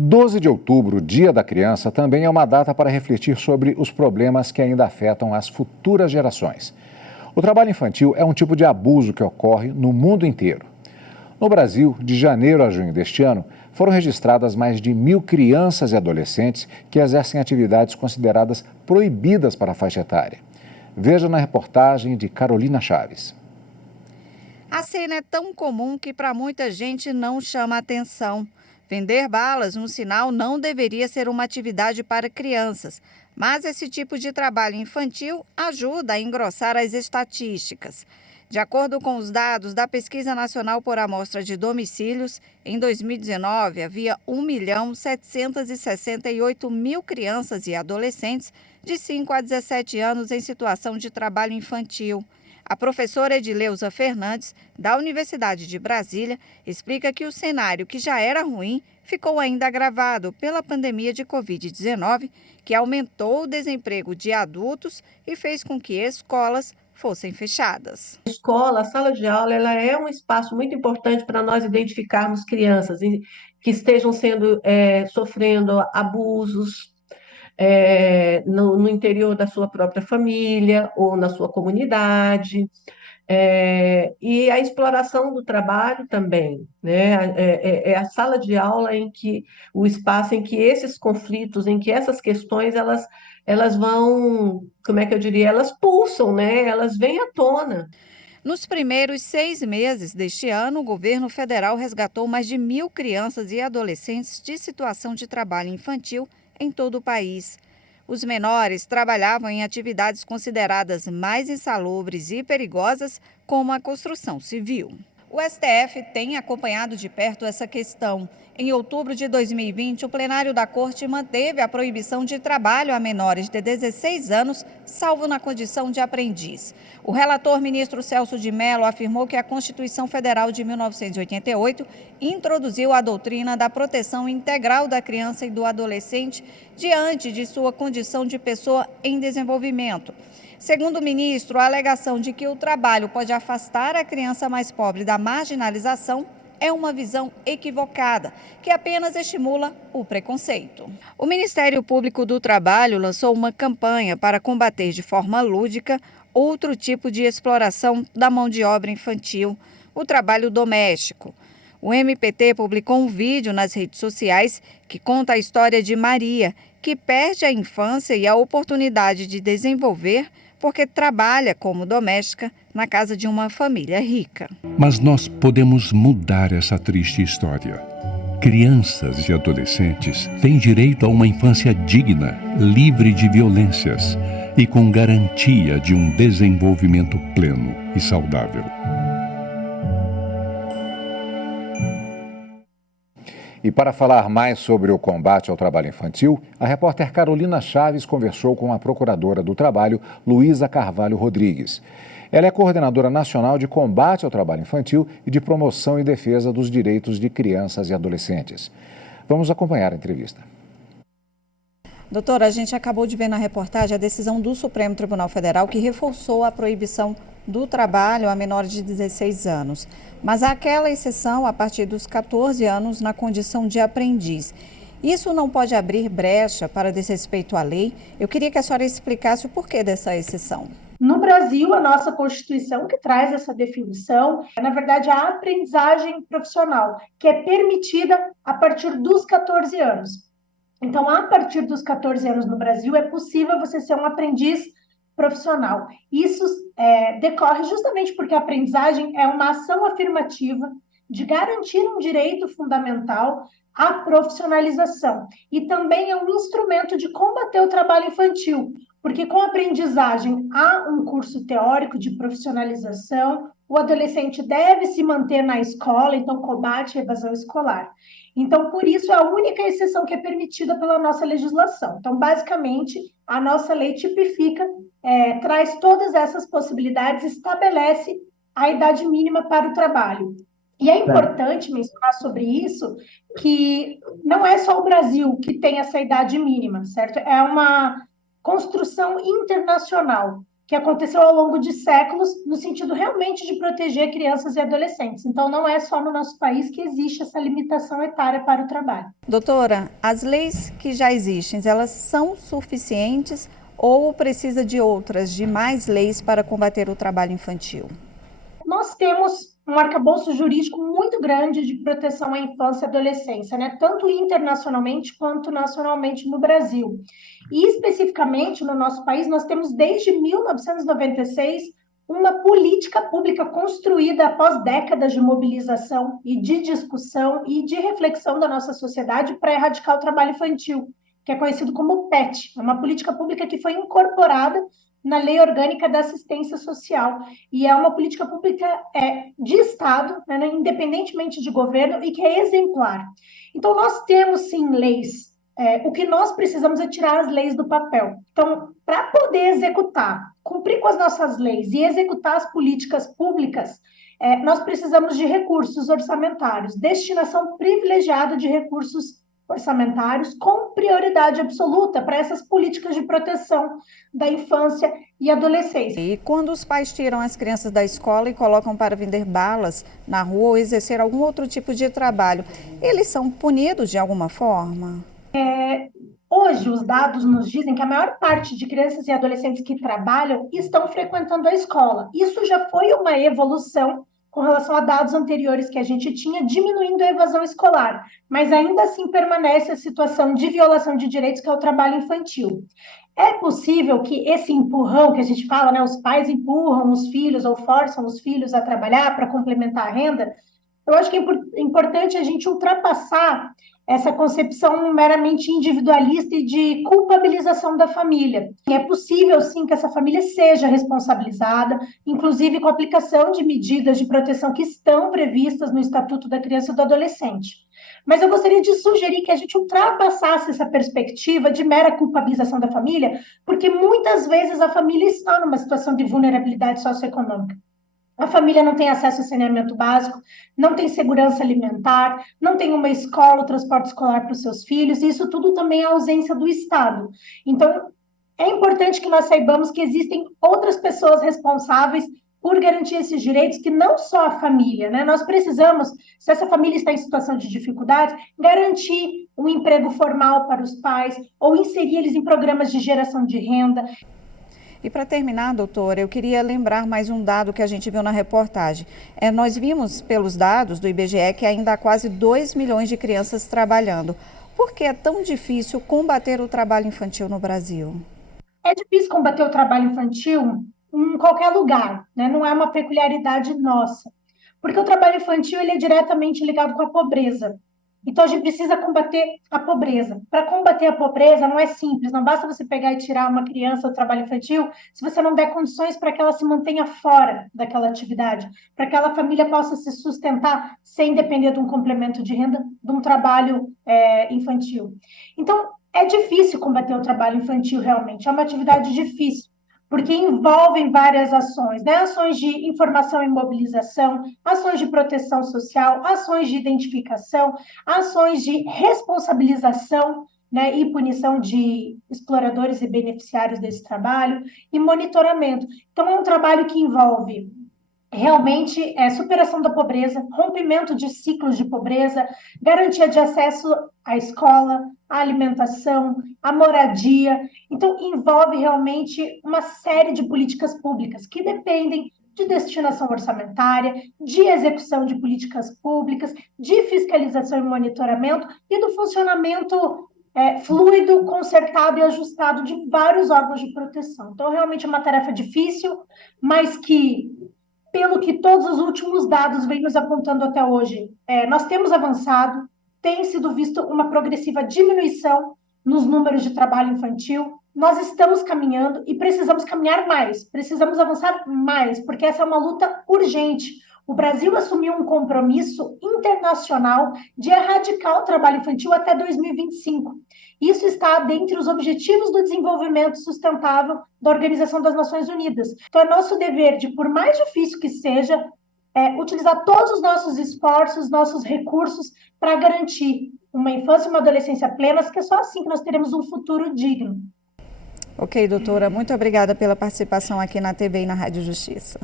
12 de outubro, Dia da Criança, também é uma data para refletir sobre os problemas que ainda afetam as futuras gerações. O trabalho infantil é um tipo de abuso que ocorre no mundo inteiro. No Brasil, de janeiro a junho deste ano, foram registradas mais de 1.000 crianças e adolescentes que exercem atividades consideradas proibidas para a faixa etária. Veja na reportagem de Carolina Chaves. A cena é tão comum que para muita gente não chama atenção. Vender balas no sinal não deveria ser uma atividade para crianças, mas esse tipo de trabalho infantil ajuda a engrossar as estatísticas. De acordo com os dados da Pesquisa Nacional por Amostra de Domicílios, em 2019 havia 1.768.000 crianças e adolescentes de 5 a 17 anos em situação de trabalho infantil. A professora Edileuza Fernandes, da Universidade de Brasília, explica que o cenário, que já era ruim, ficou ainda agravado pela pandemia de Covid-19, que aumentou o desemprego de adultos e fez com que escolas fossem fechadas. A escola, a sala de aula, ela é um espaço muito importante para nós identificarmos crianças que estejam sofrendo abusos, no interior da sua própria família ou na sua comunidade, e a exploração do trabalho também, né? É a sala de aula o espaço em que esses conflitos, em que essas questões, elas vão, como é que eu diria, elas pulsam, né? Elas vêm à tona. Nos primeiros 6 meses deste ano, o governo federal resgatou mais de 1.000 crianças e adolescentes de situação de trabalho infantil em todo o país. Os menores trabalhavam em atividades consideradas mais insalubres e perigosas, como a construção civil. O STF tem acompanhado de perto essa questão. Em outubro de 2020, o plenário da Corte manteve a proibição de trabalho a menores de 16 anos, salvo na condição de aprendiz. O relator, ministro Celso de Mello, afirmou que a Constituição Federal de 1988 introduziu a doutrina da proteção integral da criança e do adolescente diante de sua condição de pessoa em desenvolvimento. Segundo o ministro, a alegação de que o trabalho pode afastar a criança mais pobre da marginalização é uma visão equivocada, que apenas estimula o preconceito. O Ministério Público do Trabalho lançou uma campanha para combater de forma lúdica outro tipo de exploração da mão de obra infantil, o trabalho doméstico. O MPT publicou um vídeo nas redes sociais que conta a história de Maria, que perde a infância e a oportunidade de desenvolver porque trabalha como doméstica na casa de uma família rica. Mas nós podemos mudar essa triste história. Crianças e adolescentes têm direito a uma infância digna, livre de violências e com garantia de um desenvolvimento pleno e saudável. E para falar mais sobre o combate ao trabalho infantil, a repórter Carolina Chaves conversou com a procuradora do Trabalho, Luísa Carvalho Rodrigues. Ela é coordenadora nacional de combate ao trabalho infantil e de promoção e defesa dos direitos de crianças e adolescentes. Vamos acompanhar a entrevista. Doutora, a gente acabou de ver na reportagem a decisão do Supremo Tribunal Federal que reforçou a proibição do trabalho a menores de 16 anos. Mas há aquela exceção a partir dos 14 anos na condição de aprendiz. Isso não pode abrir brecha para desrespeito à lei? Eu queria que a senhora explicasse o porquê dessa exceção. No Brasil, a nossa Constituição que traz essa definição é, na verdade, a aprendizagem profissional, que é permitida a partir dos 14 anos. Então, a partir dos 14 anos no Brasil, é possível você ser um aprendiz profissional. Isso decorre justamente porque a aprendizagem é uma ação afirmativa de garantir um direito fundamental à profissionalização. E também é um instrumento de combater o trabalho infantil, porque com a aprendizagem há um curso teórico de profissionalização, o adolescente deve se manter na escola, então combate a evasão escolar. Então, por isso, é a única exceção que é permitida pela nossa legislação. Então, basicamente, a nossa lei tipifica, traz todas essas possibilidades, estabelece a idade mínima para o trabalho. E é importante mencionar sobre isso que não é só o Brasil que tem essa idade mínima, certo? É uma construção internacional. que aconteceu ao longo de séculos, no sentido realmente de proteger crianças e adolescentes. Então, não é só no nosso país que existe essa limitação etária para o trabalho. Doutora, as leis que já existem, elas são suficientes ou precisa de outras, de mais leis para combater o trabalho infantil? Nós temos um arcabouço jurídico muito grande de proteção à infância e adolescência, né? Tanto internacionalmente quanto nacionalmente no Brasil. E especificamente no nosso país, nós temos desde 1996 uma política pública construída após décadas de mobilização e de discussão e de reflexão da nossa sociedade para erradicar o trabalho infantil, que é conhecido como PET, é uma política pública que foi incorporada na Lei Orgânica da Assistência Social, e é uma política pública de Estado, né, independentemente de governo, e que é exemplar. Então, nós temos, sim, leis. O que nós precisamos é tirar as leis do papel. Então, para poder executar, cumprir com as nossas leis e executar as políticas públicas, nós precisamos de recursos orçamentários, destinação privilegiada de recursos orçamentários com prioridade absoluta para essas políticas de proteção da infância e adolescência. E quando os pais tiram as crianças da escola e colocam para vender balas na rua ou exercer algum outro tipo de trabalho, eles são punidos de alguma forma? Hoje, os dados nos dizem que a maior parte de crianças e adolescentes que trabalham estão frequentando a escola. Isso já foi uma evolução com relação a dados anteriores que a gente tinha, diminuindo a evasão escolar, mas ainda assim permanece a situação de violação de direitos, que é o trabalho infantil. É possível que esse empurrão que a gente fala, né, os pais empurram os filhos ou forçam os filhos a trabalhar para complementar a renda. Eu acho que é importante a gente ultrapassar essa concepção meramente individualista e de culpabilização da família. É possível, sim, que essa família seja responsabilizada, inclusive com a aplicação de medidas de proteção que estão previstas no Estatuto da Criança e do Adolescente. Mas eu gostaria de sugerir que a gente ultrapassasse essa perspectiva de mera culpabilização da família, porque muitas vezes a família está numa situação de vulnerabilidade socioeconômica. A família não tem acesso a saneamento básico, não tem segurança alimentar, não tem uma escola, o transporte escolar para os seus filhos, e isso tudo também é ausência do Estado. Então, é importante que nós saibamos que existem outras pessoas responsáveis por garantir esses direitos, que não só a família, né? Nós precisamos, se essa família está em situação de dificuldade, garantir um emprego formal para os pais ou inserir eles em programas de geração de renda. E para terminar, doutora, eu queria lembrar mais um dado que a gente viu na reportagem. Nós vimos pelos dados do IBGE que ainda há quase 2 milhões de crianças trabalhando. Por que é tão difícil combater o trabalho infantil no Brasil? É difícil combater o trabalho infantil em qualquer lugar, né? Não é uma peculiaridade nossa. Porque o trabalho infantil ele é diretamente ligado com a pobreza. Então, a gente precisa combater a pobreza. Para combater a pobreza não é simples, não basta você pegar e tirar uma criança do trabalho infantil se você não der condições para que ela se mantenha fora daquela atividade, para que aquela família possa se sustentar sem depender de um complemento de renda, de um trabalho infantil. Então, é difícil combater o trabalho infantil realmente, é uma atividade difícil, porque envolvem várias ações, né? Ações de informação e mobilização, ações de proteção social, ações de identificação, ações de responsabilização, né, e punição de exploradores e beneficiários desse trabalho, e monitoramento. Então, é um trabalho que envolve realmente superação da pobreza, rompimento de ciclos de pobreza, garantia de acesso à escola, à alimentação, à moradia. Então, envolve realmente uma série de políticas públicas que dependem de destinação orçamentária, de execução de políticas públicas, de fiscalização e monitoramento e do funcionamento fluido, concertado e ajustado de vários órgãos de proteção. Então, realmente é uma tarefa difícil, mas que, pelo que todos os últimos dados vêm nos apontando até hoje, nós temos avançado, tem sido visto uma progressiva diminuição nos números de trabalho infantil, nós estamos caminhando e precisamos caminhar mais, precisamos avançar mais, porque essa é uma luta urgente. O Brasil assumiu um compromisso internacional de erradicar o trabalho infantil até 2025. Isso está dentre os Objetivos do Desenvolvimento Sustentável da Organização das Nações Unidas. Então, é nosso dever de, por mais difícil que seja, utilizar todos os nossos esforços, nossos recursos para garantir uma infância e uma adolescência plenas, que é só assim que nós teremos um futuro digno. Ok, doutora, muito obrigada pela participação aqui na TV e na Rádio Justiça.